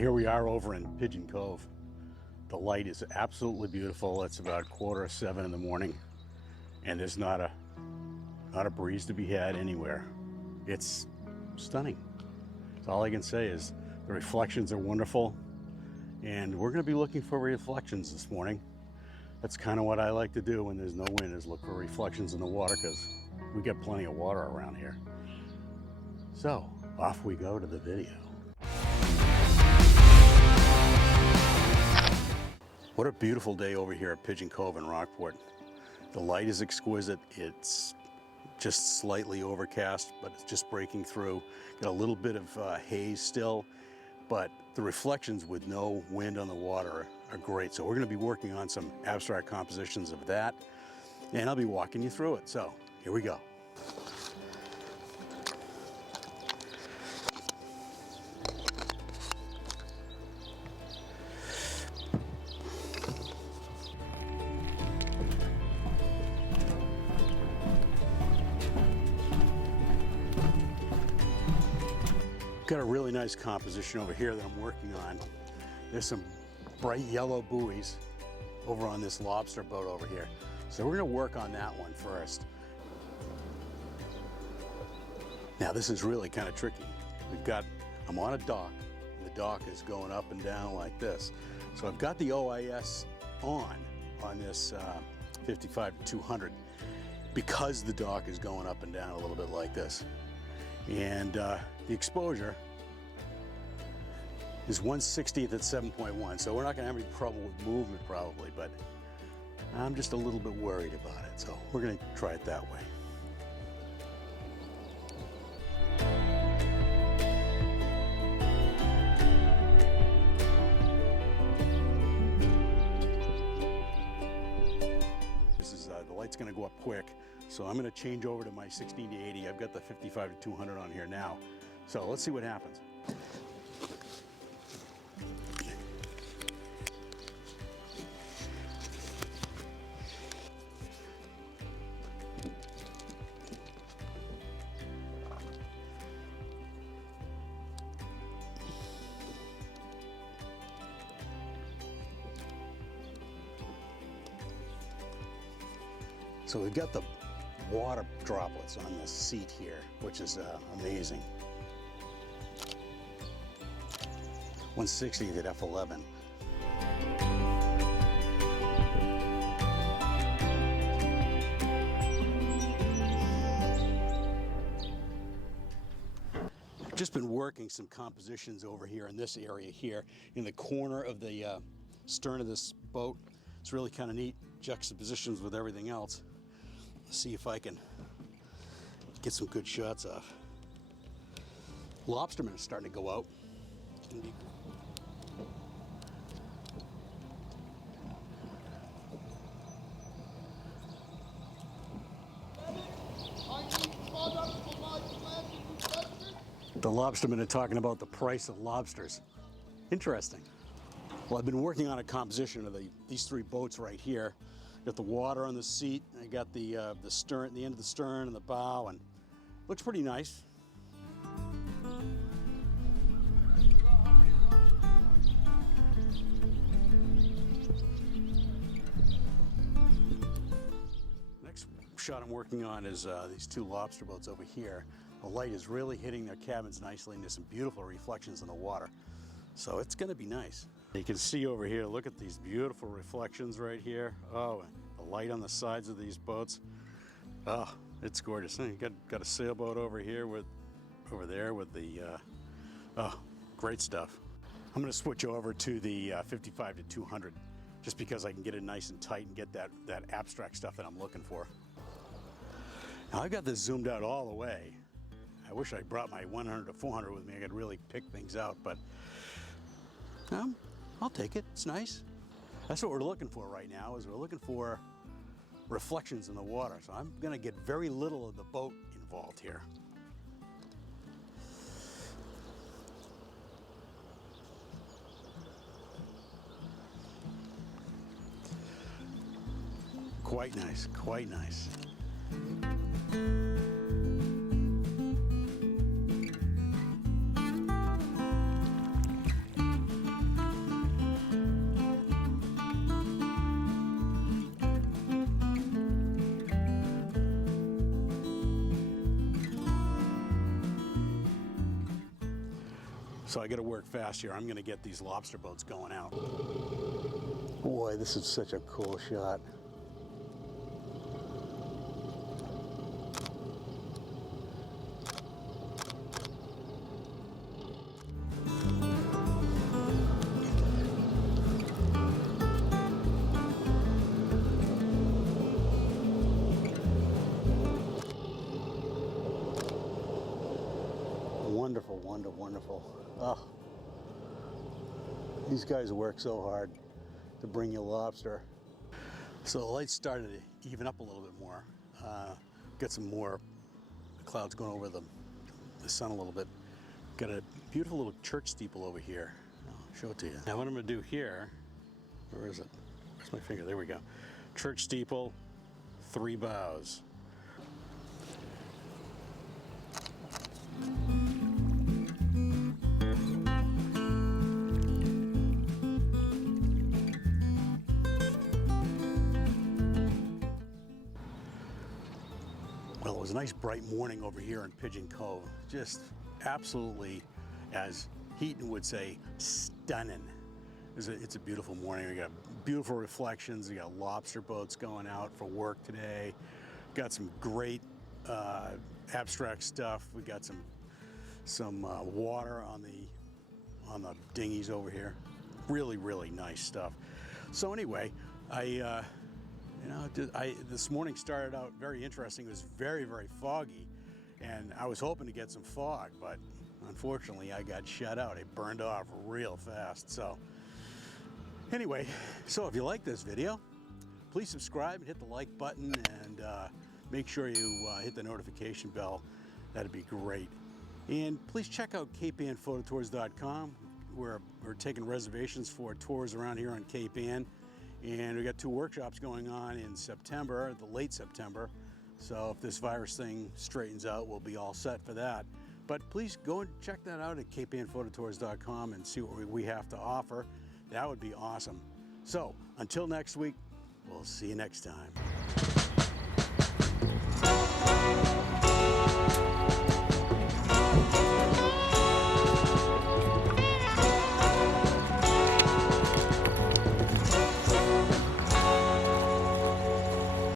Well, here we are over in Pigeon Cove. The light is absolutely beautiful. It's about 6:45 in the morning, and there's not a breeze to be had anywhere. It's stunning. So all I can say is the reflections are wonderful, and we're going to be looking for reflections this morning. That's kind of what I like to do when there's no wind, is look for reflections in the water, because we get plenty of water around here. So off we go to the video. What a beautiful day over here at Pigeon Cove in Rockport. The light is exquisite. It's just slightly overcast, but it's just breaking through. Got a little bit of haze still, but the reflections with no wind on the water are great. So we're going to be working on some abstract compositions of that, and I'll be walking you through it. So here we go. Got a really nice composition over here that I'm working on. There's some bright yellow buoys over on this lobster boat over here. So we're gonna work on that one first. Now this is really kind of tricky. I'm on a dock, and the dock is going up and down like this. So I've got the OIS on this 55-200 because the dock is going up and down a little bit like this. And the exposure is 1/60th at 7.1, so we're not going to have any trouble with movement probably, but I'm just a little bit worried about it, so we're going to try it that way. This is the light's going to go up quick. So I'm going to change over to my 16-80. I've got the 55-200 on here now. So let's see what happens. So we've got the water droplets on this seat here, which is amazing. 1/60th at f11. I've just been working some compositions over here in this area here, in the corner of the stern of this boat. It's really kind of neat, juxtapositions with everything else. Let's see if I can get some good shots off. Lobstermen are starting to go out. The lobstermen are talking about the price of lobsters. Interesting. Well, I've been working on a composition of these three boats right here. Got the water on the seat, I got the stern, the end of the stern and the bow, and looks pretty nice. Next shot I'm working on is these two lobster boats over here. The light is really hitting their cabins nicely, and there's some beautiful reflections in the water. So it's gonna be nice. You can see over here, look at these beautiful reflections right here. Oh, and the light on the sides of these boats. Oh, it's gorgeous. You got a sailboat over here over there with the, oh, great stuff. I'm gonna switch over to the 55-200 just because I can get it nice and tight and get that abstract stuff that I'm looking for. Now I've got this zoomed out all the way. I wish I brought my 100-400 with me. I could really pick things out, but I'll take it. It's nice. That's what we're looking for right now, is we're looking for reflections in the water. So I'm going to get very little of the boat involved here. Quite nice, quite nice. So I got to work fast here. I'm going to get these lobster boats going out. Boy, this is such a cool shot. Wonderful, wonderful. Oh, these guys work so hard to bring you lobster. So the lights started to even up a little bit more. Got some more clouds going over the sun a little bit. Got a beautiful little church steeple over here. I'll show it to you. Now what I'm going to do here, where is it? Where's my finger? There we go. Church steeple, 3 bows. Well, it was a nice bright morning over here in Pigeon Cove. Just absolutely, as Heaton would say, stunning. It's a beautiful morning. We got beautiful reflections. We got lobster boats going out for work today. Got some great abstract stuff. We got some water on the dinghies over here. Really nice stuff. So anyway, this morning started out very interesting. It was very foggy, and I was hoping to get some fog, but unfortunately I got shut out. It burned off real fast. So anyway, so if you like this video, please subscribe and hit the like button, and make sure you hit the notification bell. That'd be great. And please check out CapeAnnPhotoTours.com. We're taking reservations for tours around here on Cape Ann. And we got 2 workshops going on in September, the late September. So if this virus thing straightens out, we'll be all set for that. But please go and check that out at CapeAnnPhotoTours.com and see what we have to offer. That would be awesome. So until next week, we'll see you next time.